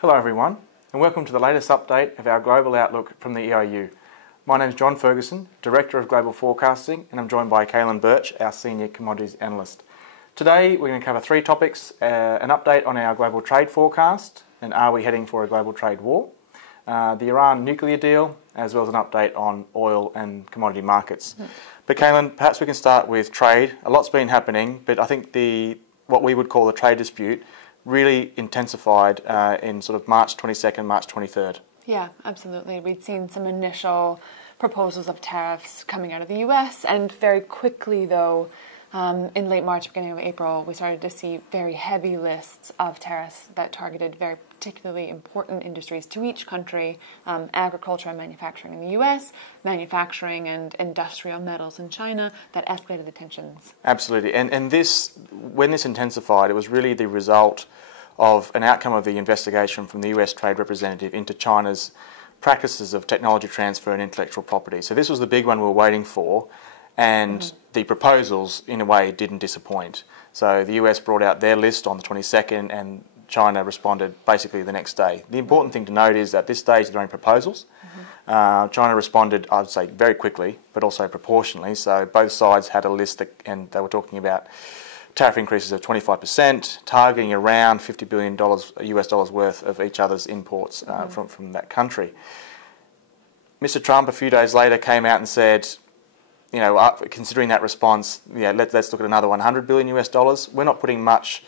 Hello everyone, and welcome to the latest update of our global outlook from the EIU. My name is John Ferguson, Director of Global Forecasting, and I'm joined by Cailin Birch, our Senior Commodities Analyst. Today we're going to cover three topics: an update on our global trade forecast, and are we heading for a global trade war, the Iran nuclear deal, as well as an update on oil and commodity markets. But Cailin, perhaps we can start with trade. A lot's been happening, but I think what we would call the trade dispute really intensified in sort of March 22nd, March 23rd. Yeah, absolutely. We'd seen some initial proposals of tariffs coming out of the US, and very quickly, though, in late March, beginning of April, we started to see very heavy lists of tariffs that targeted very particularly important industries to each country: agriculture and manufacturing in the US, manufacturing and industrial metals in China, that escalated the tensions. Absolutely. And when this intensified, it was really the result of an outcome of the investigation from the US Trade Representative into China's practices of technology transfer and intellectual property. So this was the big one we were waiting for, and the proposals, in a way, didn't disappoint. So the US brought out their list on the 22nd, and China responded basically the next day. The important thing to note is that at this stage they're only proposals. China responded, I would say, very quickly, but also proportionally. So both sides had a list, and they were talking about tariff increases of 25%, targeting around $50 billion US dollars worth of each other's imports from that country. Mr. Trump, a few days later, came out and said, you know, considering that response, yeah, let's look at another 100 billion US dollars. We're not putting much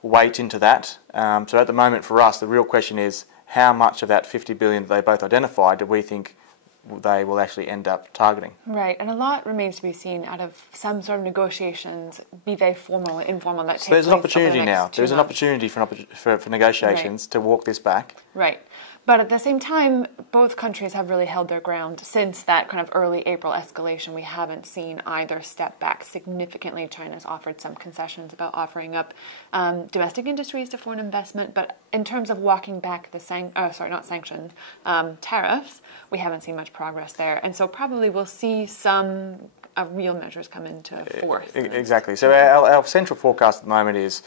weight into that. So at the moment, for us, the real question is how much of that 50 billion that they both identified do we think they will actually end up targeting? Right, and a lot remains to be seen out of some sort of negotiations, be they formal or informal, that take So there's an place opportunity over the next now. 2 There's an months. opportunity for negotiations to walk this back. Right. But at the same time, both countries have really held their ground. Since that kind of early April escalation, we haven't seen either step back significantly. China's offered some concessions about offering up domestic industries to foreign investment, but in terms of walking back the tariffs, we haven't seen much progress there. And so probably we'll see some real measures come into force. Exactly. So our central forecast at the moment is,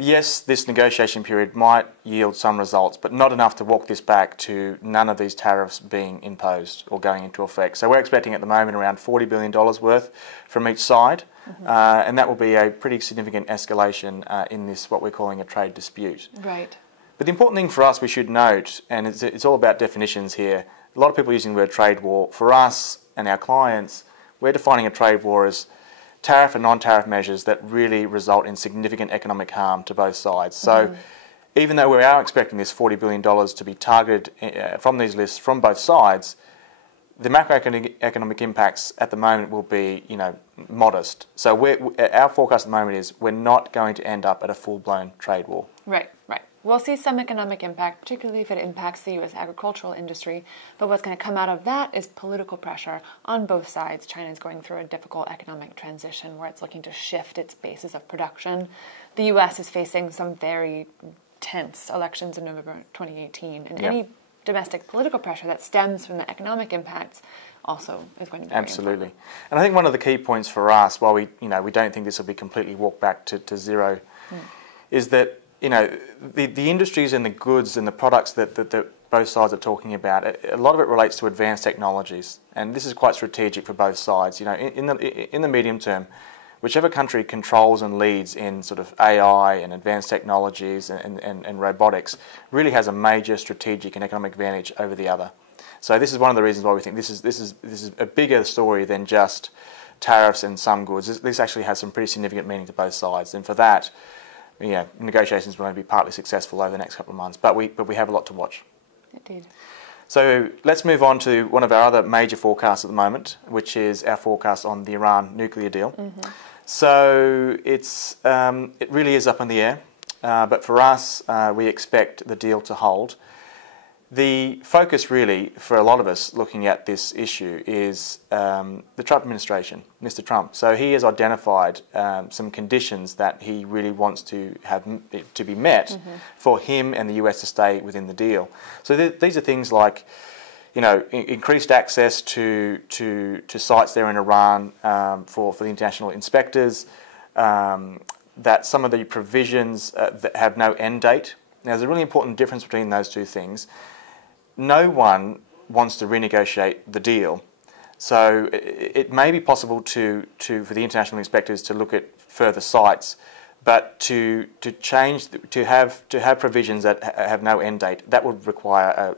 yes, this negotiation period might yield some results, but not enough to walk this back to none of these tariffs being imposed or going into effect. So we're expecting at the moment around $40 billion worth from each side, and that will be a pretty significant escalation in this, what we're calling a trade dispute. Right. But the important thing for us we should note, and it's all about definitions here, a lot of people using the word trade war. For us and our clients, we're defining a trade war as tariff and non-tariff measures that really result in significant economic harm to both sides. So even though we are expecting this $40 billion to be targeted from these lists from both sides, the macroeconomic impacts at the moment will be, modest. So our forecast at the moment is we're not going to end up at a full-blown trade war. Right, right. We'll see some economic impact, particularly if it impacts the U.S. agricultural industry. But what's going to come out of that is political pressure on both sides. China is going through a difficult economic transition where it's looking to shift its bases of production. The U.S. is facing some very tense elections in November 2018. And any domestic political pressure that stems from the economic impacts also is going to be absolutely very important. And I think one of the key points for us, while we don't think this will be completely walked back to zero, is that the industries and the goods and the products that both sides are talking about, a lot of it relates to advanced technologies, and this is quite strategic for both sides. In the medium term, whichever country controls and leads in sort of AI and advanced technologies and robotics really has a major strategic and economic advantage over the other. So this is one of the reasons why we think this is a bigger story than just tariffs and some goods. This actually has some pretty significant meaning to both sides, and for that, negotiations will only be partly successful over the next couple of months, but we have a lot to watch. Indeed. So let's move on to one of our other major forecasts at the moment, which is our forecast on the Iran nuclear deal. So it really is up in the air, but for us, we expect the deal to hold. The focus really for a lot of us looking at this issue is the Trump administration, Mr. Trump. So he has identified some conditions that he really wants to have to be met for him and the US to stay within the deal. So these are things like, increased access to sites there in Iran for the international inspectors, that some of the provisions that have no end date Now, there's a really important difference between those two things. No one wants to renegotiate the deal. So it may be possible for the international inspectors to look at further sites, but to have provisions that have no end date, that would require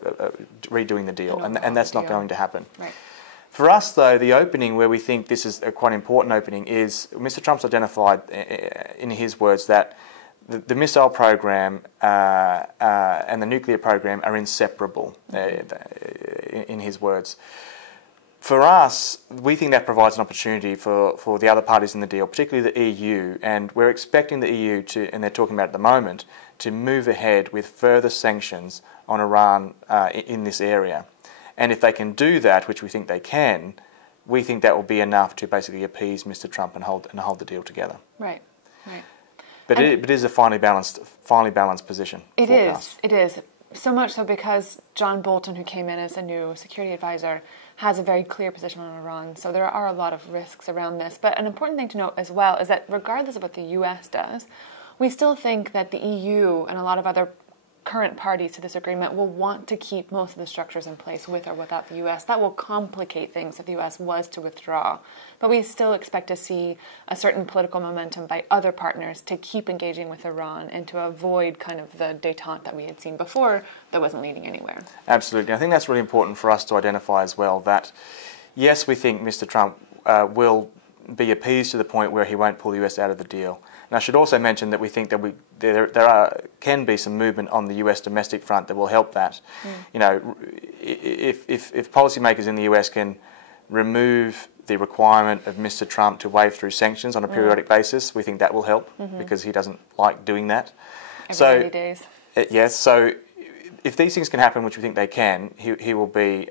redoing the deal, and that's not going to happen. Right. For us, though, the opening where we think this is a quite important opening is Mr. Trump's identified, in his words, that the missile program and the nuclear program are inseparable, in his words. For us, we think that provides an opportunity for the other parties in the deal, particularly the EU, and we're expecting the EU to, and they're talking about at the moment, to move ahead with further sanctions on Iran in this area. And if they can do that, which we think they can, we think that will be enough to basically appease Mr. Trump and hold the deal together. Right, right. But it is a finely balanced position. It is. So much so because John Bolton, who came in as a new security advisor, has a very clear position on Iran. So there are a lot of risks around this. But an important thing to note as well is that regardless of what the US does, we still think that the EU and a lot of other current parties to this agreement will want to keep most of the structures in place with or without the U.S. That will complicate things if the U.S. was to withdraw. But we still expect to see a certain political momentum by other partners to keep engaging with Iran and to avoid kind of the détente that we had seen before that wasn't leading anywhere. Absolutely. I think that's really important for us to identify as well, that yes, we think Mr. Trump will be appeased to the point where he won't pull the U.S. out of the deal. And I should also mention that we think that there can be some movement on the US domestic front that will help that. You know, if policymakers in the US can remove the requirement of Mr. Trump to wade through sanctions on a periodic basis, we think that will help because he doesn't like doing that. Every 90 days. Yes, so if these things can happen, which we think they can, he will be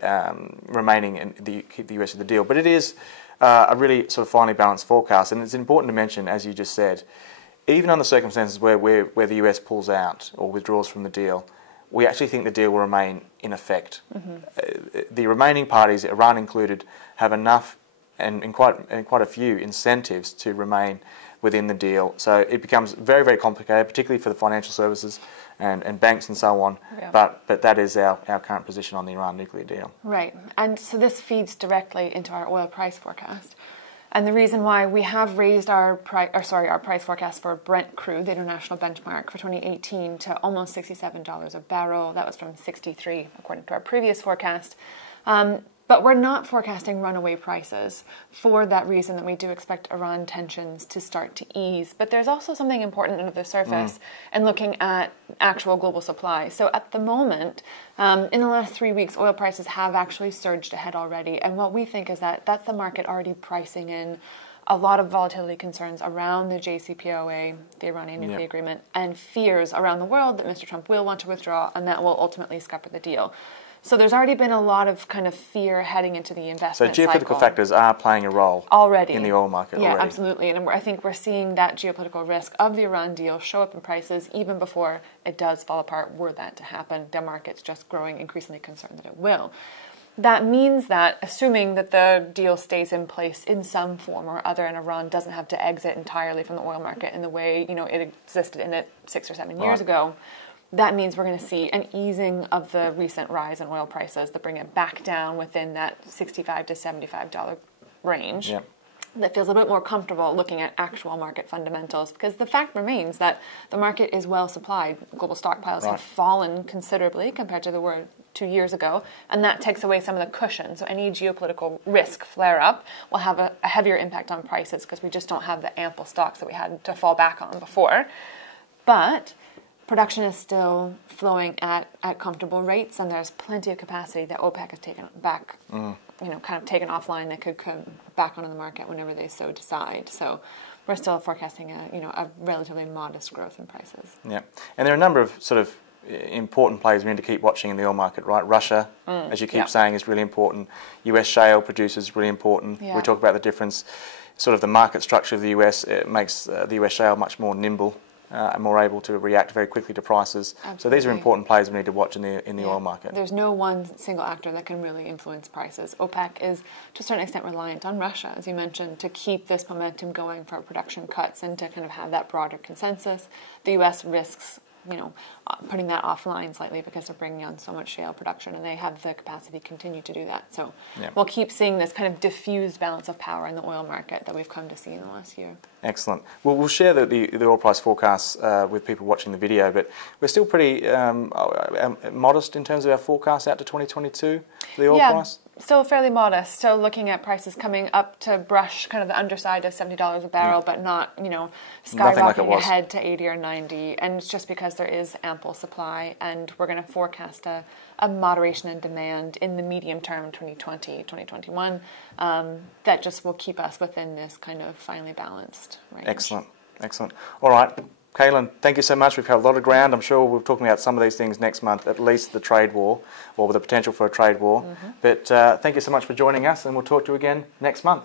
remaining and keep the US in the deal. But it is a really sort of finely balanced forecast, and it's important to mention, as you just said, even under circumstances where the US pulls out or withdraws from the deal, we actually think the deal will remain in effect. The remaining parties, Iran included, have enough and quite a few incentives to remain within the deal. So it becomes very, very complicated, particularly for the financial services and banks and so on. Yeah. But that is our current position on the Iran nuclear deal. Right. And so this feeds directly into our oil price forecast. And the reason why we have raised our price forecast for Brent crude, the international benchmark, for 2018 to almost $67 a barrel. That was from 63 according to our previous forecast. But we're not forecasting runaway prices for that reason that we do expect Iran tensions to start to ease. But there's also something important under the surface in looking at actual global supply. So at the moment, in the last 3 weeks, oil prices have actually surged ahead already. And what we think is that that's the market already pricing in a lot of volatility concerns around the JCPOA, the Iranian nuclear agreement, and fears around the world that Mr. Trump will want to withdraw and that will ultimately scupper the deal. So there's already been a lot of kind of fear heading into the investment cycle. So geopolitical factors are playing a role already in the oil market. Yeah, absolutely. And I think we're seeing that geopolitical risk of the Iran deal show up in prices even before it does fall apart. Were that to happen, the market's just growing increasingly concerned that it will. That means that, assuming that the deal stays in place in some form or other and Iran doesn't have to exit entirely from the oil market in the way it existed in it 6 or 7 years ago, that means we're going to see an easing of the recent rise in oil prices that bring it back down within that $65 to $75 range. Yep. That feels a bit more comfortable looking at actual market fundamentals, because the fact remains that the market is well supplied. Global stockpiles have fallen considerably compared to the were 2 years ago, and that takes away some of the cushion. So any geopolitical risk flare-up will have a heavier impact on prices because we just don't have the ample stocks that we had to fall back on before. But production is still flowing at comfortable rates, and there's plenty of capacity that OPEC has taken back, kind of taken offline that could come back onto the market whenever they so decide. So we're still forecasting a relatively modest growth in prices. Yeah, and there are a number of sort of important players we need to keep watching in the oil market, right? Russia, as you keep saying, is really important. US shale producers really important. We talk about the difference, sort of the market structure of the US. It makes the US shale much more nimble. And more able to react very quickly to prices. Absolutely. So these are important players we need to watch in the oil market. There's no one single actor that can really influence prices. OPEC is, to a certain extent, reliant on Russia, as you mentioned, to keep this momentum going for production cuts and to kind of have that broader consensus. The U.S. risks putting that offline slightly because they're bringing on so much shale production, and they have the capacity to continue to do that. So we'll keep seeing this kind of diffused balance of power in the oil market that we've come to see in the last year. Excellent. Well, we'll share the oil price forecasts with people watching the video, but we're still pretty modest in terms of our forecasts out to 2022 for the oil price. Still fairly modest. Still looking at prices coming up to brush kind of the underside of $70 a barrel, but not, skyrocketing ahead to 80 or 90. And it's just because there is ample supply, and we're going to forecast a moderation in demand in the medium term, 2020, 2021, that just will keep us within this kind of finely balanced range. Excellent. Excellent. All right. Cailin, thank you so much. We've covered a lot of ground. I'm sure we'll be talking about some of these things next month, at least the trade war, or the potential for a trade war. But thank you so much for joining us, and we'll talk to you again next month.